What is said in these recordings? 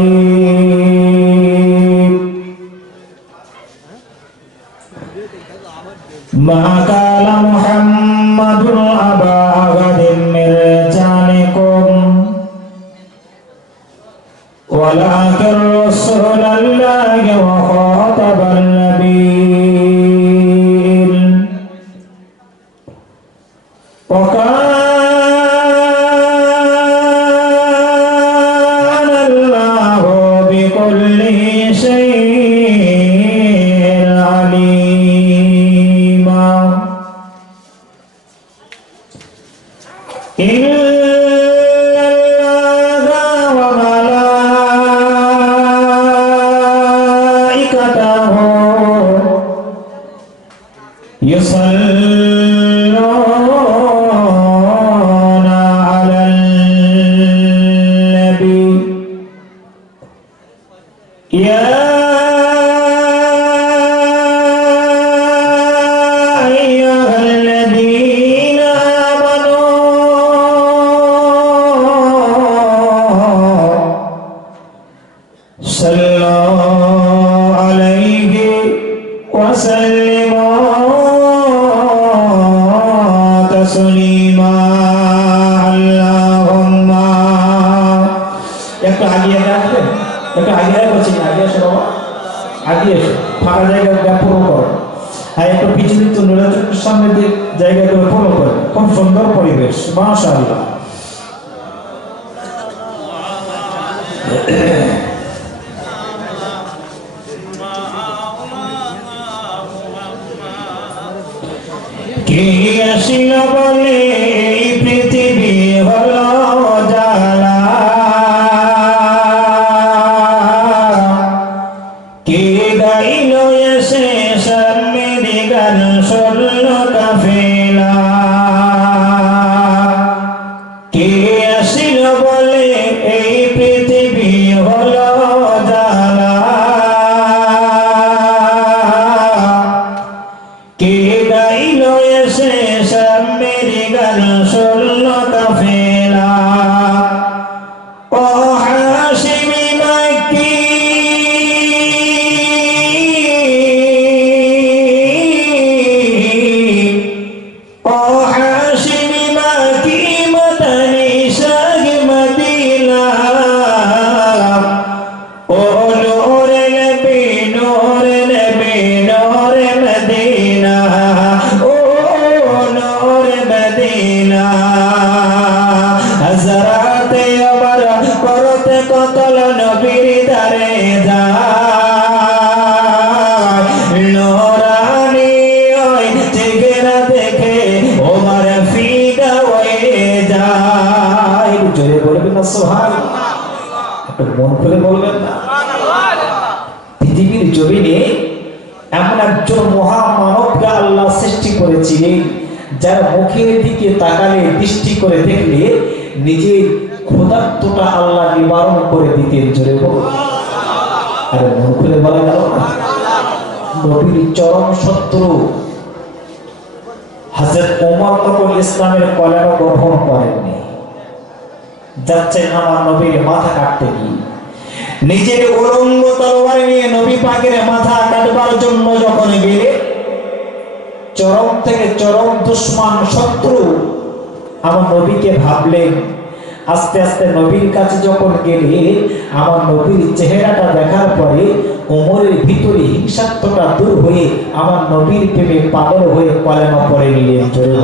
Bismillahirrahmanirrahim. Ma qala Muhammadun aba ahadin min rijalikum walakin rasulallahi wa khataban nabiyyin wa kana Allahu bikulli shay'in alima. يصلون على النبي يا أيها الذين آمنوا صلوا عليه وسلموا تسليما اللهم একটু আগিয়ে রাখবেন একটু আগিয়ে বলছি আগে এসো বাবা আগিয়ে এসো ফাঁকা জায়গা পুরো করো আর একটু পিছনে তো নোড়াচুর সামনে দিয়ে জায়গাগুলো পুরো করো খুব সুন্দর পরিবেশ মাশাআল্লাহ কে আসিল বলে এই পৃথিবী হলো জ্বালা কে গাইল এসে সামনের গান শুনল কাফেলা কে আসিল বলে এই পৃথিবী হলো জ্বালা কে গাইল এসে সামনের গান শুনল কাফেলা ও হাশিমি মাক্কি ও হাশিমি মাক্কি মদনী শাহ মদিনা ও নূরে নবী নূরে নবী নূরে মদিনা ও নূরে মদিনা হযরতে ওমর করতে কতল নবীর দারে যায় নূরানি ওই চেহারা দেখে ওমর ফিদা হয়ে যায় জোরে বলবেন না সুবহানাল্লাহ একটু মন খুলে বলবেন না পৃথিবীর জমিনে এমন একজন মহামানবকে আল্লাহ সৃষ্টি করেছিলেন যার মুখের দিকে তাকালে দৃষ্টি করে দেখলে নিজের ক্ষুধার্তটা আল্লাহ নিবারণ করে দিতেন জোরে বলুন আরে মন খুলে বলা গেল না নবীর চরম শত্রু হযরত ওমর তখন ইসলামের কলেমা গ্রহণ করেননি যাচ্ছেন আমার নবীর মাথা কাটতে গিয়ে নিজের উলঙ্গ তলোয়ার নিয়ে নবী পাকের মাথা কাটবার জন্য যখন গেলে চরম থেকে চরম দুশমন শত্রু আমার নবীকে ভাবলেন আস্তে আস্তে নবীর কাছে যখন গেলে আমার নবীর চেহারাটা দেখার পরে ওমরের ভিতরে হিংসাত্মটা দূর হয়ে আমার নবীর প্রেমে পাগল হয়ে কলেমা পড়ে নিলেন জোরে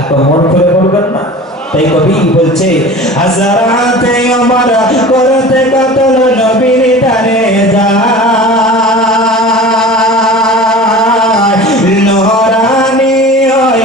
এখন মন খুলে বলবেন না তাই কবি বলছে হযরতে ওমর করতে কতল নবীর দারে যায় নূরানি ওই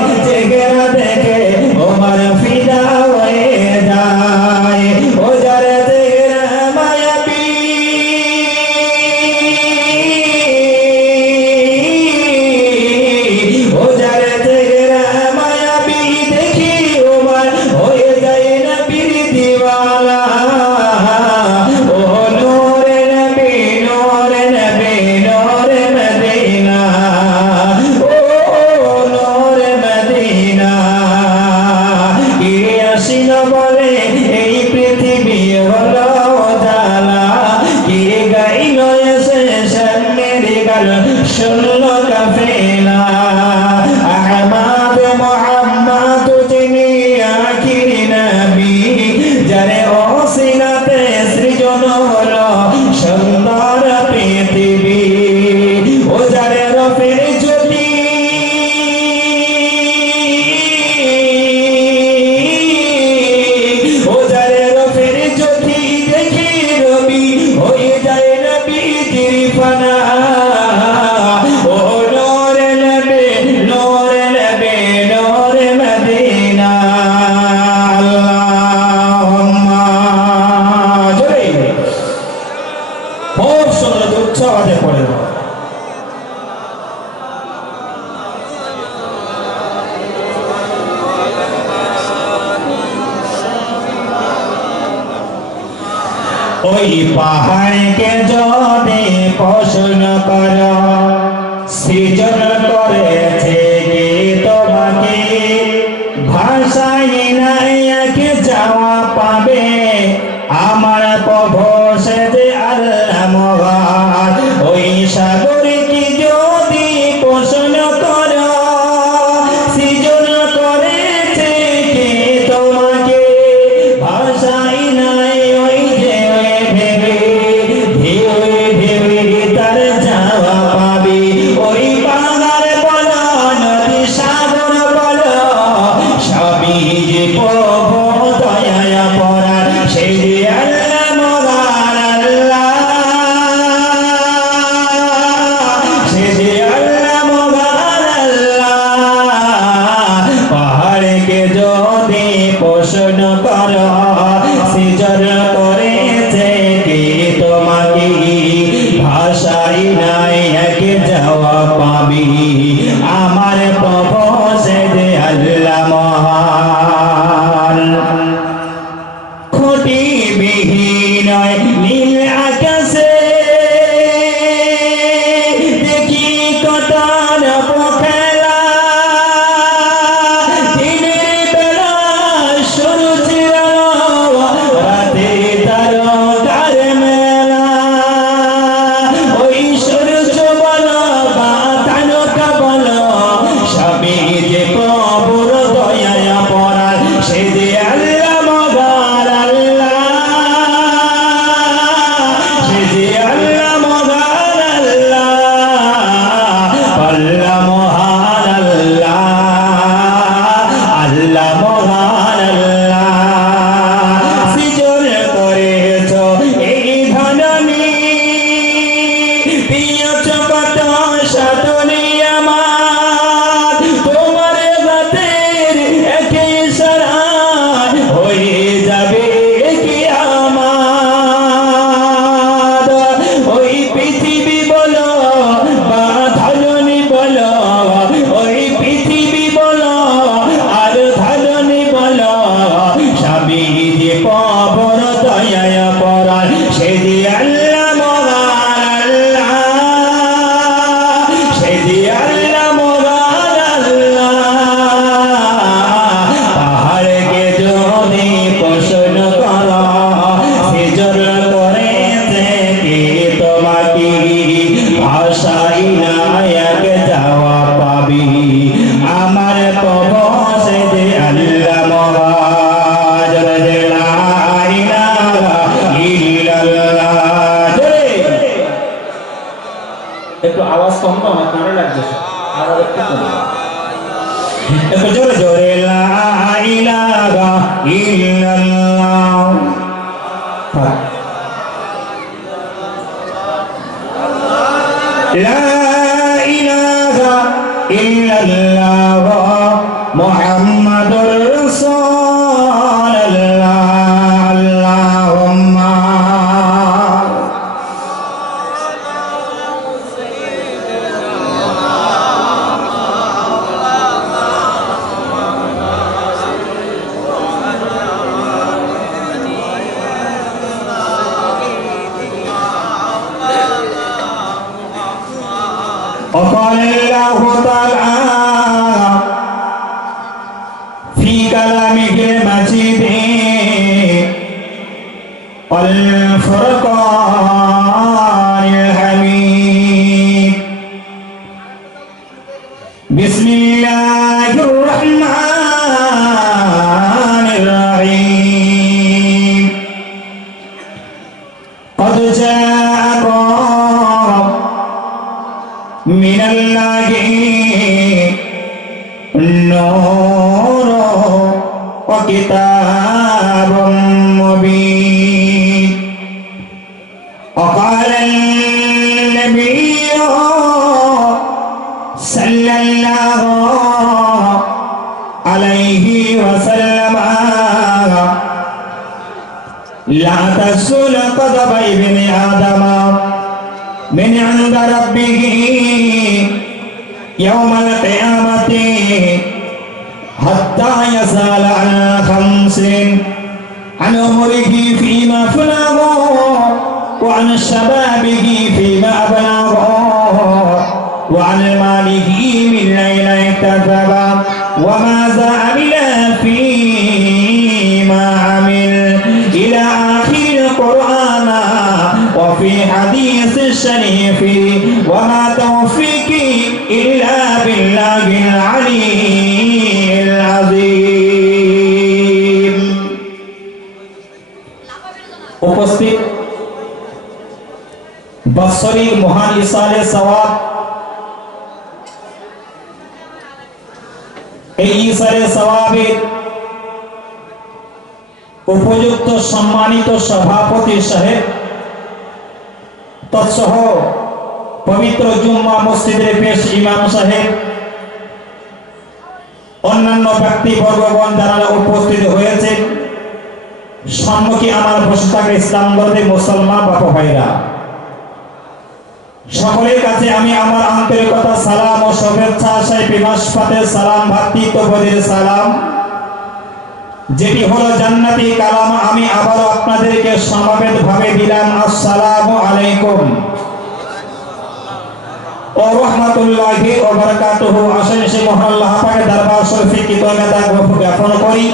ওই পাহাড়কে যদি প্রশ্ন করো সৃজন করেছে কে তোমাকে ভাষায় নাই একে যাওয়া পাবে আমার প্রভু সে যে আল্লাহ মহান ওই সাগরকে যদি প্রশ্ন করো সৃজন করেছে কে তোমাকে ভাষায় নাই ওই যে ভেবে ভেবে ভেবে তার যাওয়া পাবে ওই পাহাড় বলো নদী সাগর বলো সবই যে প্রভু দয়া পরার সেই যে আল্লাহ মহান আল্লাহ সেই যে আল্লাহ মহান আল্লাহ পাহাড়কে যদি প্রশ্ন করো সৃজন করেছে কে তোমাকে ভাষাই নাই একে যাওয়া পাবি আমার প্রভু সে যে আল্লাহ মহান খুঁটি বিহীন নীল আকাশে দেখি কত খেলা দিনের বেলা সূর্য রাতে তারকার মেলা ওই সূর্য বলো বা তারকা বলো সবই যে প্রভুর দয়া পরার সে যে আল্লাহ মহান আল্লাহ সে যে আল্লাহ মহান আল্লাহ আল্লাহ মহান আল্লাহ আল্লাহ মহান আল্লাহ সৃজন করেছ এই ধননি দিয়েছ কত সাধনী আমার তোমার জাতের একে ইশারায় হয়ে যাবে কিয়ামত ওই পৃথিবী বলো বা ধরণী বলো ওই পৃথিবী বলো আর ধরণী বলো সবই যে প্রভুর দয়া পরার সে যে আল্লাহ মহান আল্লাহ সে যে আল্লাহ মহান আল্লাহ পাহাড়কে যদি প্রশ্ন করো সৃজন করেছে কে তোমাকে ভাষাই নাই একে যাওয়া পাবি আমার প্রভু সে যে আল্লাহ মহান জয় লা ইলাহা ইল্লাল্লাহ একটু আওয়াজ কম তো আমার কানে লাগছে আর একটু কম একটু জোরে জোরে লা ইলাহা ইল্লাল্লাহ লা ইলাহা ইল্লাল্লাহ মুহাম্মাদুর রাসূলুল্লাহ আল্লাহুম্মা وقال الله تعالى في كلامه المجيد والفرقان الحميد بسم الله الرحمن الرحيم قد جاءكم من الله نور وكتاب مبين وقال النبي صلى الله عليه وسلم لا تزول قدم ابن آدم من عند ربه يوم القيامة حتى يسأل عن خمس عن عمره فيما فناه وعن شبابه فيما أبلغ وعن ماله من أين اكتسب وماذا عمل فيما عمل إلى آخر القرآن وفي حديث الشريف وما توفيقي إلا بالله العلي العظيم. উপস্থিত বাৎসরিক মহান ইসালে সওয়াব, এই ইসালে সওয়াবের উপযুক্ত সম্মানিত সভাপতি সাহেব তৎসহ পবিত্র জুম্মা মসজিদের পেশ ইমাম সাহেব, অন্যান্য ব্যক্তিবর্গগণ যারা উপস্থিত হয়েছে, সম্মুখে আমার বসে থাকা ইসলাম ধর্মের মুসলমান বাপ ভাইরা, সকলের কাছে আমি আমার আন্তরিকতা সালাম ও শুভেচ্ছা বিমাসপাতের সালাম, ভ্রাতৃত্ববোধের সালাম, যেটি হলো জান্নাতি কালাম, আমি আবারও আপনাদেরকে সমবেত ভাবে দিলাম। আসসালামু আলাইকুম ও রাহমাতুল্লাহি ওয়া বারাকাতুহু। আসেন সে মহান আল্লাহ পাকের দরবার শরীফে কৃতজ্ঞতা জ্ঞাপন করি,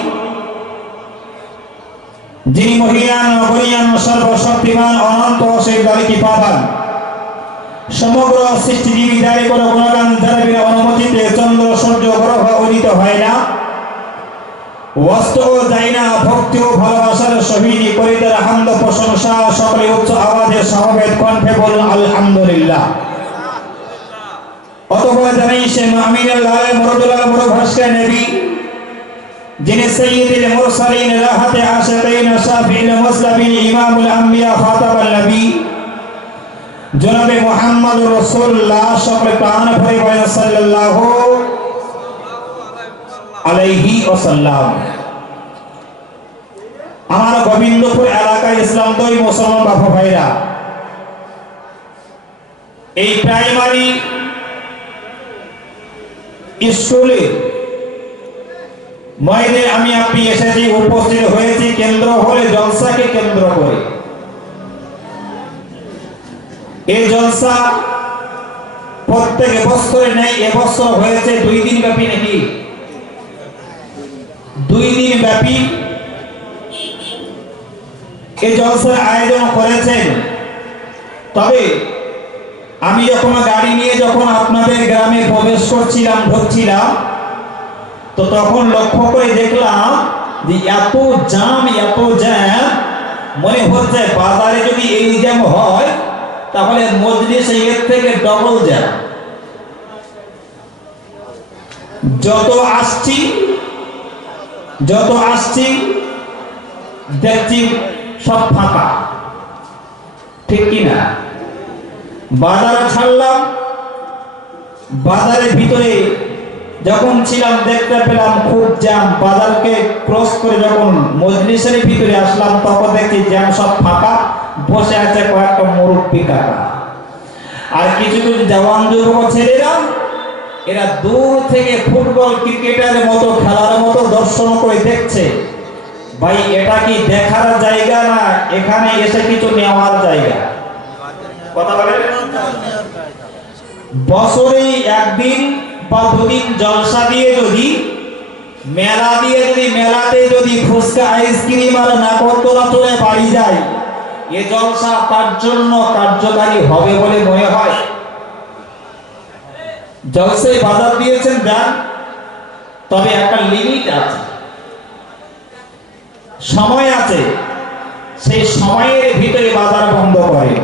যিনি মহিয়ান অগণিয়ান সর্বশক্তিমান অনন্ত অসীম দয়ালু পাবান, সমগ্র সৃষ্টিজীবী দ্বারে কোনো গুণগান যার বিনা অনুমতিতে চন্দ্র সূর্য গ্রহ উদিত হয় না, ওয়াস্তব যায় না, ভক্তি ও ভালোবাসার সহিত করি তার হামদ প্রশংসা, সকলে উচ্চ আওয়াজে সমবেত কণ্ঠে বলুন আলহামদুলিল্লাহ। অতঃপর জানাই সে মুমিনুল আলাল মুরদুল মুরভাসকে নবী, যিনি সাইয়্যিদুল মুরসালিন রাহাতে আশিকিন শাফিউল মুসলিমিন ইমামুল আম্বিয়া খাতাবুন নবী জনাবে মুহাম্মদুর রাসূলুল্লাহ সকলে প্রাণ ভরে বলেন সাল্লাল্লাহু আলাইহি ওয়াসাল্লাম। আমার গোবিন্দপুর এলাকায় ইসলাম দই মুসলমান বাবা ভাইরা, এই প্রাইমারি স্কুলে ময়দানে আমি আপনি এসেছি, উপস্থিত হয়েছি কেন্দ্র হলে জলসাকে কেন্দ্র করে। এই জলসা প্রত্যেক বছরে নেই, এবছর হয়েছে 2 দিন ব্যাপী, নাকি 2 দিন ব্যাপী এই জলসার আয়োজন করেছেন। তবে আমি যখন গাড়ি নিয়ে যখন আপনাদের গ্রামে প্রবেশ করছিলাম, ঢুকছিলাম, তো তখন লক্ষ্য করে দেখলাম যে এত জ্যাম মনে হচ্ছে বাজারে যদি এই জ্যাম হয় তাহলে মজলিসে এর থেকে ডবল জ্যাম। যত আসছি দেখছি সব ফাঁকা, ঠিক কিনা? বাজার ছাড়লাম, বাজারের ভিতরে যখন ছিলাম দেখতে পেলাম খুব জ্যাম। বাজারকে ক্রস করে যখন মজলিসের ভিতরে আসলাম তখন দেখছি জ্যাম সব ফাঁকা, বসে আছে কয়েকটা মুরব্বি কাকা আর কিছু কিছু জওয়ান যুবক ছেলেরা, এরা দূর থেকে ফুটবল ক্রিকেটের মতো খেলার মতো দর্শন করে দেখছে। ভাই এটা কি দেখার জায়গা না এখানে এসে কিছু নেওয়ার জায়গা? কথা বলেন। বছরে একদিন বা 2 দিন জলসা দিয়ে যদি মেলাতে যদি ফুচকা আইসক্রিম আর নাগরদোলা চলে বাড়ি যায়, এ জলসা তার জন্য কার্যকারী হবে বলে মনে হয়? জলসায় বাজার দিয়েছেন দেন, তবে একটা লিমিট আছে, সময় আছে, সেই সময়ের ভিতরে বাজার বন্ধ করে।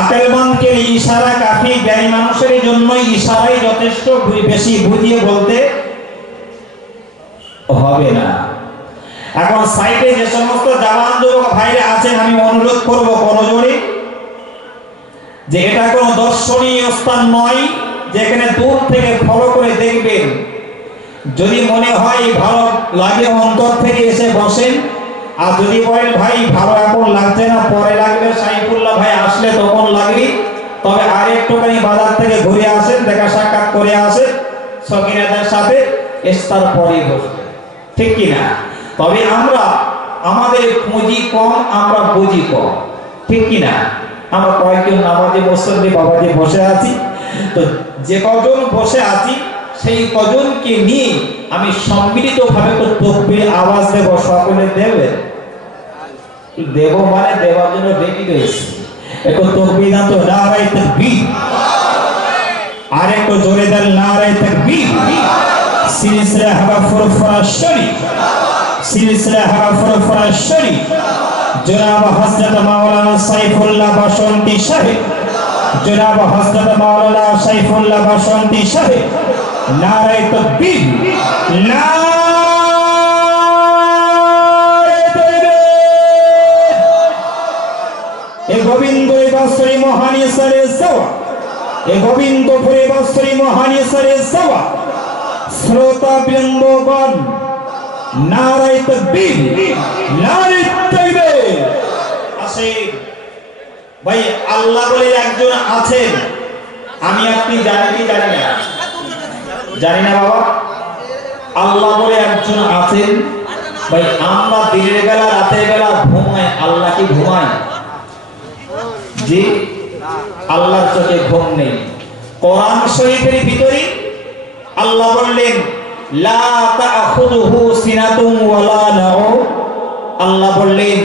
আকলমন্দকে ইশারা কাফি, জ্ঞানী মানুষের জন্য ইশারাই যথেষ্ট, বেশি বুঝিয়ে বলতে হবে না। এখন সাইটে যে সমস্ত জওয়ান যুবক ভাইরা আছেন, আমি অনুরোধ করব করজোড়ে যে এটা কোনো দর্শনীয় স্থান নয় যেখানে দূর থেকে ফলো করে দেখবেন। যদি মনে হয় ভালো লাগে অন্তর থেকে এসে বসেন, আর যদি বলেন ভাই ভালো এখন লাগছে না পরে লাগবে, সাইফুল্লাহ ভাই আসলে তখন লাগবে, তবে আরেকটুখানি বাজার থেকে ঘুরে আসেন, দেখা সাক্ষাৎ করে আসেন সকিনাদের সাথে, এসতার পরে বসবেন, ঠিক কিনা? তবে আমরা আমাদের পুঁজি কম, আমরা বুঝি কম, ঠিক কি না? আমরা কয়েকজন নামাজি মুসল্লি বাবাজি বসে আছি, তো যে কজন বসে আছি সেই কজনকে নিয়ে আমি সম্মিলিতভাবে তো তাকবীর আওয়াজ দেব, সকলে দেবে, দেব মানে দেওয়ার জন্য রেডি রয়েছে। একটু তাকবীর দাও তো, নারায়ে তাকবীর। আর একটু জোরে দেন, নারায়ে তাকবীর। সিলসিলা হাবা ফুরফুরা শরীফ, সিলসিলা হাবা ফুরফুরা শরীফ, জনাব হযরত মাওলানা সাইফুল্লাহ বাসন্তী সাহেব, জনাব হযরত মাওলানা সাইফুল্লাহ বাসন্তী সাহেব, নারায়ে তাকবীর, নারায়ে তাকবীর। এ গোবিন্দপুরে বাঁশরী মহানিসারে সওয়া, এ গোবিন্দপুরে বাঁশরী মহানিসারে সওয়া। শ্রোতা বৃন্দগণ, নারায়ে তাকবীর, নারায়ে তাকবীর। আসেন ভাই, আল্লাহ বলে একজন আছেন, আমি আপনি জানি কি জানি না? জানি না বাবা। আল্লাহ বলে একজন আছেন ভাই। আমরা দিনের বেলা রাতের বেলা ঘুমাই, আল্লাহ কি ঘুমায়? জি, আল্লাহর চোখে ঘুম নেই। কোরআন শরীফের ভিতরে আল্লাহ বললেন লা তাখুযুহু সিনাতুন ওয়ালা নাওম। আল্লাহ বললেন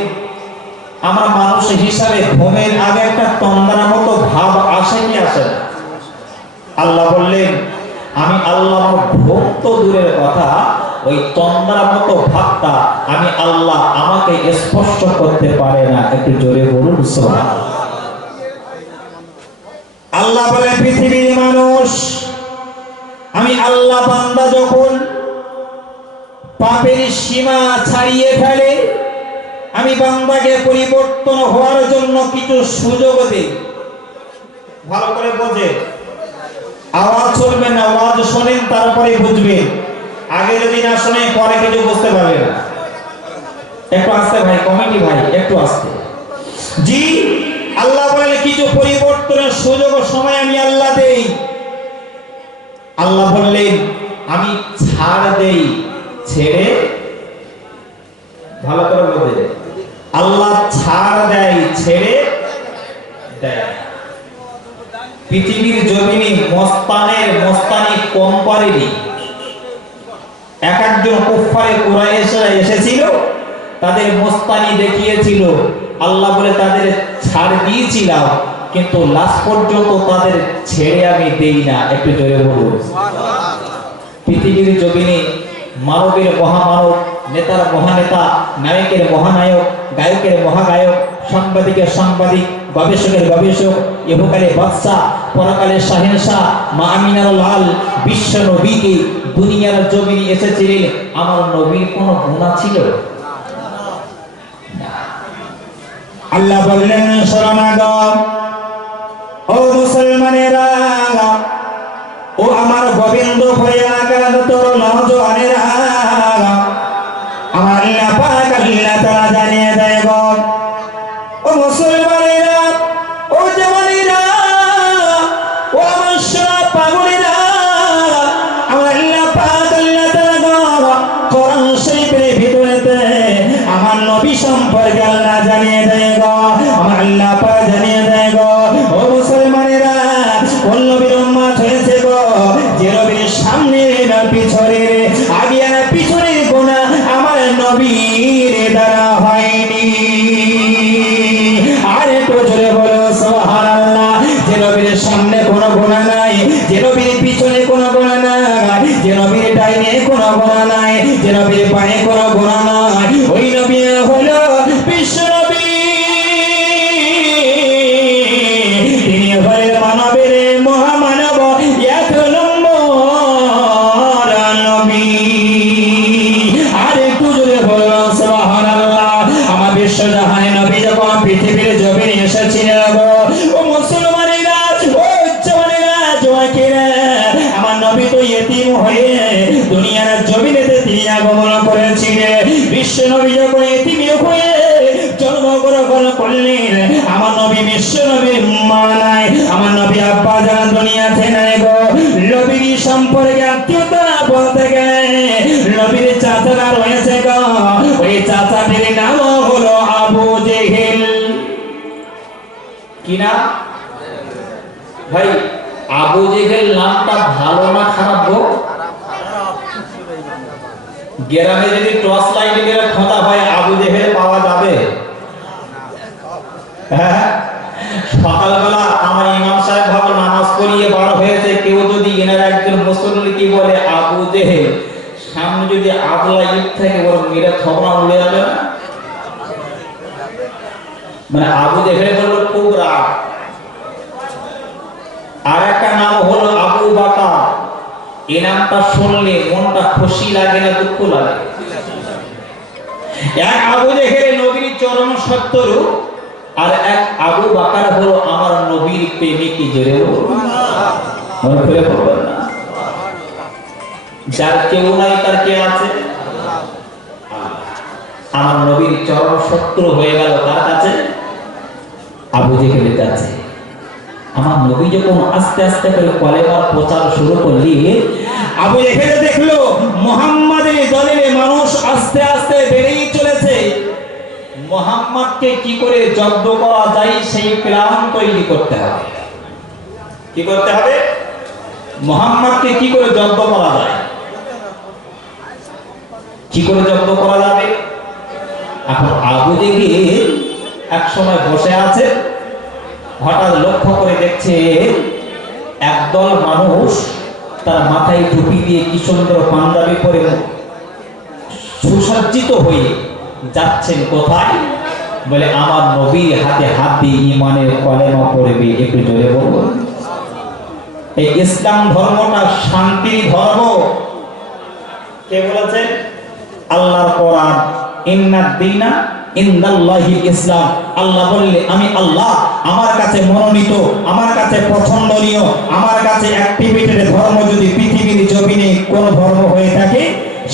আমরা মানুষ হিসাবে ঘুমের আগে একটা তন্দ্রার মতো ভাব আসে কি আসে না? আল্লাহ বললেন আমি আল্লাহ, ঘুম তো দূরের কথা, ওই তন্দ্রার মতো ভাবটা আমি আল্লাহ আমাকে স্পর্শ করতে পারে না। একটু জোরে বলুন সুবহানাল্লাহ। আল্লাহ বলেন পৃথিবীর মানুষ, আমি আল্লাহ বান্দা যখন পাপের সীমা ছাড়িয়ে ফেলে, আমি বান্দাকে পরিবর্তন হওয়ার জন্য কিছু সুযোগ দেই। ভালো করে বোঝে, আওয়াজ শুনবেন, আওয়াজ শোনেন তারপরে বুঝবেন। আগে যদি না শোনেন পরে কিছু বুঝতে পারবেন না। একটু আস্তে ভাই, কমিটি ভাই একটু আস্তে। জি, আল্লাহ বলে কিছু পরিবর্তনের সুযোগ ও সময় আমি আল্লাহ দেই। আল্লাহ বললেন আমি ছাড় দেই, ছেড়ে, ভালো করে বলতে, আল্লাহ ছাড় দেয়, ছেড়ে দেয়। পৃথিবীর জমিনে মস্তানের মস্তানি কম পারেনি। এক একজন কুফারে কুরাইশরা এসেছিল, তাদের মস্তানি দেখিয়েছিল, আল্লাহ বলে তাদের ছাড় দিয়েছিলাম, কিন্তু লাস্ট পর্যন্ত তাদের ছেড়ে আমি দেই না। একটু জোরে বলুন। পৃথিবীর জমিনে মানবের মহামানব, নেতার মহানেতা, নায়কের মহানায়ক, গায়কের মহাগায়ক, সাংবাদিকের সাংবাদিক, গবেষকের গবেষক, ইহকালে বাদশাহ, পরকালে শাহেনশাহ, মা আমিনার লাল, বিশ্ব নবীকে দুনিয়ার জমিনে এসেছিলেন। আমার নবীর কোনো গুনাহ ছিল? আল্লাহ বললেন শরণাগত ও মুসলমানেরা, ও আমার গোবিন্দ ভয়াকার তোর নওজোয়ানেরা, আমার আল্লাহ পাক আল্লাহ তাআলা জানিয়ে দেয় গো, ও মুসলমানেরা, ও জওয়ানেরা, ও আমার সব পাগলেরা, আমার আল্লাহ পাক আল্লাহ তাআলা কোরআন শরীফের ভিতরেতে আমার নবী সম্পর্কে আল্লাহ জানিয়ে দেয় গো, আমার আল্লাহ পাক জানিয়ে দেয় গো, ও মুসলমানেরা, কোন নবীর উম্মত হয়েছে গো যে নবীর সামনে না পিছনে, আগে না পিছনের গুনাহ আমার নবীর দ্বারা হয়নি। আরে তো জোরে বলো সুবহানাল্লাহ। যে নবীর সামনে কোনো গুনাহ নাই, যে নবীর পিছনে কোনো গুনাহ নাই, যে নবীর ডাইনে কোনো গুনাহ নাই, যে নবীর বামে কোনো গুনাহ নাই, ওই নবী হলো বিশ্ব নবী। তিনি হলেন মানবের মহামানব, এক নম্বর নবী। আরে একটু জোরে বলো সুবহানাল্লাহ। আমার বিশ্বজাহানের নবী যখন পৃথিবীর জমিনে এসেছিলেন, ও মুসলমানেরা, ও জওয়ানেরা, জওয়াকেরা, আমার নবী তো ইতিম হয়ে দুনিয়ার জমিনেতে তিনি আগমন করেছিলেন। বিশ্ব নবী যখন ইতিম হয়ে জন্মগ্রহণ করলেন, আমার নবী বিশ্ব নবীর মা নাই, আমার নবী আব্বা জান দুনিয়াতে নাই গো। নবীর সম্পর্কে আত্মীয়তা বলতে গেলে নবীর চাচারা রয়েছে গো, ওই চাচাদের নাম ভাই আবু জেহেল নামটা ভালো না খারাপ গো? গ্রামে যদি টর্চ লাইট মেরে খোঁজা হয় আবু জেহেল পাওয়া যাবে? হ্যাঁ, সকালবেলা আমার ইমাম সাহেব ভাবে নামাজ পড়িয়ে বার হয়েছে, কেউ যদি এনার একজন মুসল্লি কি বলে আবু জেহেল, সামনে যদি আদলা ইট থাকে ওর মেরে থবড়া উড়ে যাবে না? মানে আবু জেহেল হলো খুব রাগ। আর একটা নাম হলো আবু বাকার। এই নামটা শুনলে মনটা খুশি লাগে না দুঃখ লাগে? এক আবু জেহেল নবীর চরম শত্রু, আর এক আবু বাকার হলো আমার নবীর প্রেমিক। জোরে মনে করে বলবেন না? যার কেউ নাই তার কে আছে? আমার নবীর চরম শত্রু হয়ে গেল তার কাছে, আবু জেহেলের কাছে। আমার নবী যখন আস্তে আস্তে করে কলেমার প্রচার শুরু করলি, আবু জেহেল দেখলো মুহাম্মাদের দলের মানুষ আস্তে আস্তে বেড়েই চলেছে। মুহাম্মাদকে কি করে জব্দ করা যায় সেই প্ল্যান তৈরি করতে হবে। কি করতে হবে? মুহাম্মাদকে কি করে জব্দ করা যায়, কি করে জব্দ করা যাবে। এখন আবু জেহেল এক সময় বসে আছে, হঠাৎ লক্ষ্য করে দেখছে একদল মানুষ তার মাথায় টুপি দিয়ে কি সুন্দর পাঞ্জাবি পরে সুসজ্জিত হয়ে যাচ্ছেন। কোথায়? বলে আমার নবীর হাতে হাত দিয়ে ঈমানের কলেমা পড়বে। একটু জোরে বলুন। এই ইসলাম ধর্মটা শান্তির ধর্ম। কে বলেছে? আল্লাহর কোরআন, ইন্নাদ দীনা ইনদাল্লাহি ইসলাম। আল্লাহ বললে আমি আল্লাহ, আমার কাছে মনোনীত, আমার কাছে পছন্দনীয়, আমার কাছে অ্যাক্টিভেটেড ধর্ম যদি পৃথিবীর জমিনে কোন ধর্ম হয়ে থাকে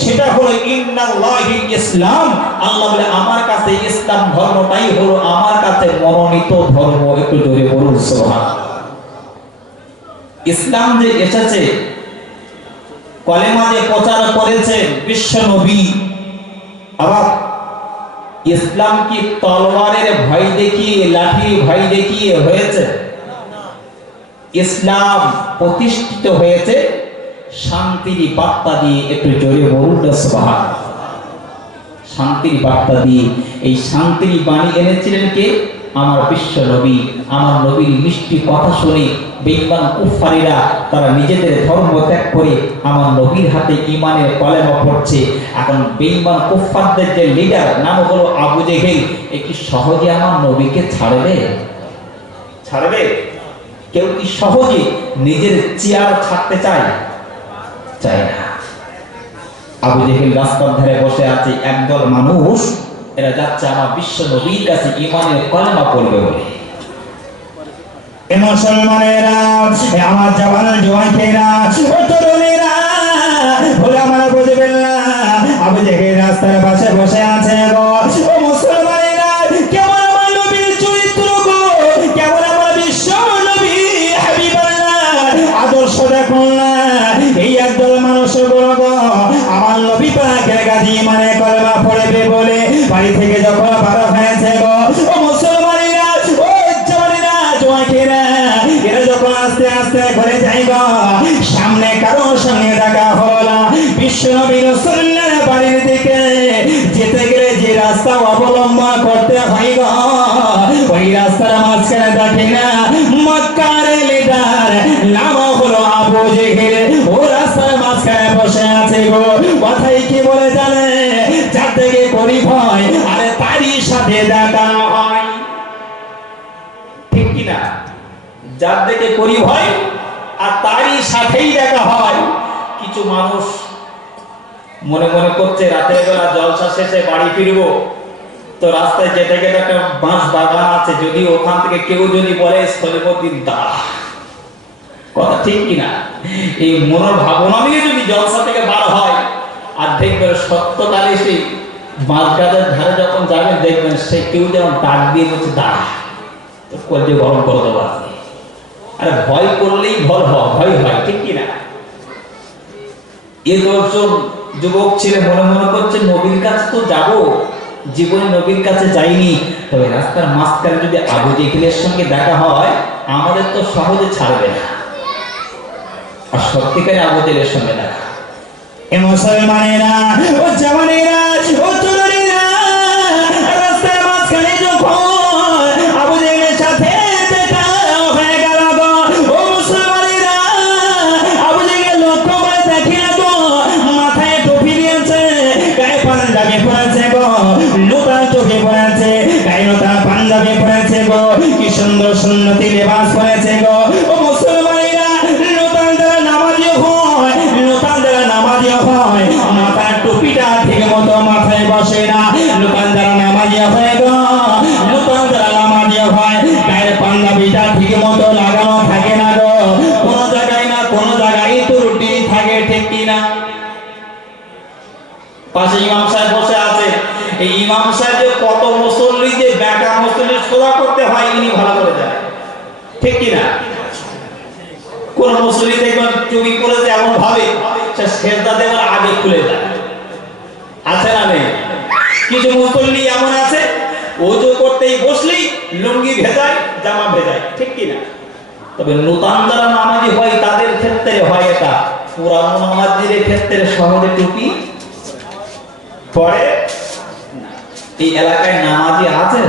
সেটা হলো ইন্নাল্লাহি ইসলাম। আল্লাহ বলে আমার কাছে ইসলাম ধর্মটাই হলো আমার কাছে মনোনীত ধর্ম। একটু জোরে বলুন সুবহানাল্লাহ। ইসলাম যে এসেছে, কলেমা যে প্রচার করেছেন বিশ্ব নবী, আবার ইসলাম কি তলোয়ারের ভয় দেখিয়ে, লাঠির ভয় দেখিয়ে হয়েছে? ইসলাম প্রতিষ্ঠিত হয়েছে শান্তির বার্তা দিয়ে। একটু জোরে বলুন সুবহানাল্লাহ। শান্তির বার্তা দিয়ে। এই শান্তির বাণী এনেছিলেন কে? আমার বিশ্ব নবী। আমার নবীর মিষ্টি কথা শুনে বেঈমান কুফারীরা তারা নিজেদের ধর্ম ত্যাগ করে আমার নবীর হাতে ঈমানের কলেমা পড়ছে। এখন বেঈমান কুফারদের যে লিডার নাম হলো আবু জেহেল, এ কি সহজে আমার নবীকে ছাড়বে? ছাড়বে? কেউ কি সহজে নিজের চেয়ার ছাড়তে চায়? চায় না। আবু জেহেল রাস্তার ধারে বসে আছে, একদল মানুষ এরা যাচ্ছে আমার বিশ্ব নবীর কাছে ঈমানের কলেমা পড়বে বলে। মুসলমানেরা, আমার জওয়ান জওয়ানেরা, ও তরুণেরা, বলে আমার বুঝবেন না আবু জেহেল রাস্তার পাশে বসে আছে গো। ও মুসলমানেরা, কেমন আমার নবীর চরিত্র গো, কেমন আমার বিশ্ব নবী হাবিবাল্লাহ আদর্শ দেখুন না। এই একদল মানুষ বড় গো আমার নবী পাকের কাছে ঈমানের কলেমা পড়বে বলে বাড়ি থেকে যখন বার হয়েছে গো। ও মুসলমানেরা, ও জওয়ানেরা, জওয়ানেরা, এরা যখন আস্তে আস্তে ঘরে যাই গো, সামনে কারোর সঙ্গে দেখা হলো। বিশ্ব নবী রাসূলুল্লাহ বাড়ির দিকে যেতে গেলে যে রাস্তা অবলম্বন করতে হয় গো, ওই রাস্তার মাঝখানে দেখে না মক্কার লিডার নাম হলো আবু জেহেল। ও রাস্তার মাঝখানে বসে আছে গো। কথাই কি বলে জানে? যার থেকে করি ভয় আরে তারই সাথে দেখা হয়। ঠিক কিনা? যার থেকে করি ভয় আর তারই সাথেই দেখা হয়। কিছু মানুষ মনে মনে করছে রাতের বেলা জলসা শেষে বাড়ি ফিরবো, তো রাস্তায় যেতে গেলে একটা বাঁশ বাগান আছে, যদি ওখান থেকে কেউ যদি বলে স্থলিপতির দাঁড়া, কথা ঠিক কিনা? এই মনোভাবনা নিয়ে যদি জলসা থেকে বার হয় আর দেখবেন সত্যকালে সেই বাঁশ গাছের ধারে যখন যাবেন দেখবেন সে কেউ যেমন ডাক দিয়ে বলছে দাঁড়া, তো কলজে গরম করে দেবো। আরে ভয় করলেই ভয় হয়, ঠিক কিনা? এই দর্শন যুবক ছেলে মনে মনে করছে নবীর কাছে তো যাব, জীবনে নবীর কাছে যাইনি, তবে রাস্তার মাঝখানে যদি আবু জেহেলের সঙ্গে দেখা হয় আমাদের তো সহজে ছাড়বে না। আর সত্যিকারে আবু জেহেলের সঙ্গে দেখা। এ মুসলমানেরা, ও জওয়ানেরা, ও তরুণীরা, রাস্তার মাঝখানে যখন আবু জেহেলের সাথে দেখা হয়ে গেল গো, ও মুসলমানেরা, আবু জেহেল লক্ষ্য করে দেখি না গো, মাথায় টুপি দিয়েছে, গায়ে পাঞ্জাবি পরেছে গো, নূতন টুপি পরেছে, গায়ে নূতন পাঞ্জাবি পরেছে গো, কি সুন্দর সুন্নতি লেবাস পরেছে গো। ও মুসলমানেরা, নূতন যারা নামাজি হয়, নূতন যারা নামাজি হয়, মাথার টুপিটা ঠিক মতো মাথায় বসে না। নূতন যারা নামাজি হয় গো, নূতন যারা নামাজি হয়, গায়ের পাঞ্জাবিটা ঠিক মতো লাগানো থাকে না গো, কোন জায়গায় না কোন জায়গায় ত্রুটি থাকে, ঠিক কিনা? পাশে ইমাম সাহেব বসে আছে, এই ইমাম সাহেব যে কত মুসল্লি যে বেকা মুসল্লি সোজা করতে হয় ইনি ভালো করে জানেন, ঠিক কিনা? কোন মুসল্লি দেখবেন চুরি করেছে এমন ভাবে সে সেজদা দেওয়ার আগে খুলে যায়, আছে না নেই? কিছু মুসল্লি এমন আছে ওযু করতেই বসলেই লুঙ্গি ভেজায়, জামা ভেজায়, ঠিক কিনা? তবে নূতন যারা নামাজি হয় তাদের ক্ষেত্রে হয় এটা, পুরানো নামাজিদের ক্ষেত্রে সহজে টুপি পরে। এই এলাকায় নামাজি আছে,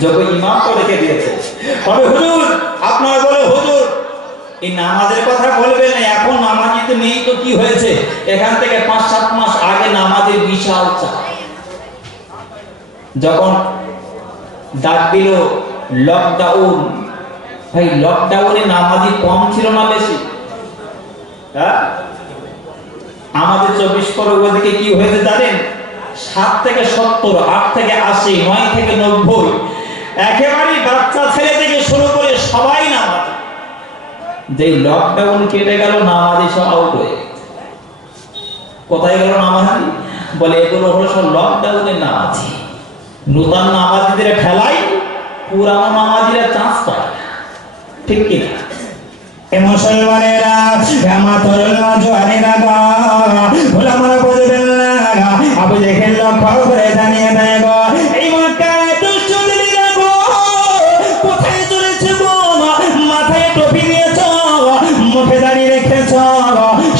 যোগ্য ইমাম তো রেখে দিয়েছে। তবে হুজুর আপনারা বলে হুজুর এই নামাজের কথা বলবেন না, এখন নামাজি তো নেই তো কি হয়েছে? এখান থেকে 5-7 মাস আগে নামাজের বিশাল চাপ, যখন ডাক দিল লকডাউন, ভাই লকডাউনে নামাজি কম ছিল না বেশি? হ্যাঁ, আমাদের 24 পরগনা দিকে কি হয়েছে জানেন? 7 থেকে 70, 8 থেকে 80, 9 থেকে 90, একেবারে বাচ্চা ছেলে থেকে শুরু করে সবাই নামাজ। যে লকডাউন কেটে গেল নামাজি সব আউট হয়ে গেছে। কোথায় গেল নামাজি? বলে এগুলো হলো সব লকডাউনের নামাজি। নূতন নামাজিদের ঠেলাই পুরানো নামাজিরা চান্স পায়, ঠিক কিনা? এ মুসলমানেরা, আমার তরুণ জওয়ানেরা গো, ওলামারা বুঝবেন না, আবু জেহেল লক্ষ্য করে জানিয়ে দেয় গো, এই মক্কায় দুষ্টদেররা গো কোথায় চলেছে গো, মাথায় টুপি দিয়েছ, মুখে দাড়ি রেখেছ,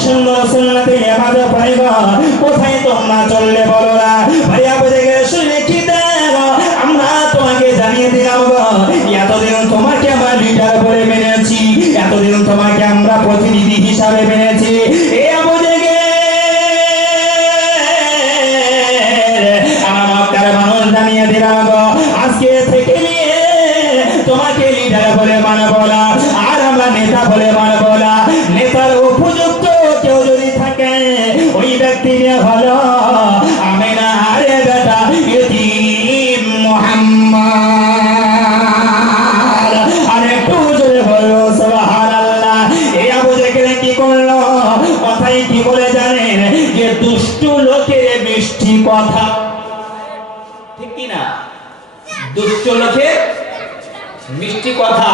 সুন্দর সুন্নতি লেবাস পরে গো, কোথায় তোমরা চললে বলো না? ভাই আবু জেহেল শুনে কি দেব, আমরা তোমাকে জানিয়ে দিলাম গো, এতদিন তোমাকে আমরা লিডার বলে মেনেছি, এতদিন তোমাকে আমরা প্রতিনিধি হিসাবে মেনেছি। এ আবু জেহেল, আমার মক্কার মানুষ জানিয়ে দিলাম গো, আজকে থেকে নিয়ে তোমাকে লিডার বলে মানব না, আর আমরা নেতা বলে মানব না। নেতার উপযুক্ত কেউ যদি থাকে ওই ব্যক্তি হলো আমিনা আরে বেটা ইতিম মুহাম্মদ। আরেকটু জোরে বলো সুবহানাল্লাহ। এই আবু জেহেল কি করলো? কথাই কি বলে জানেন? যে দুষ্টু লোকের মিষ্টি কথা, ঠিক কিনা? দুষ্ট লোকের মিষ্টি কথা।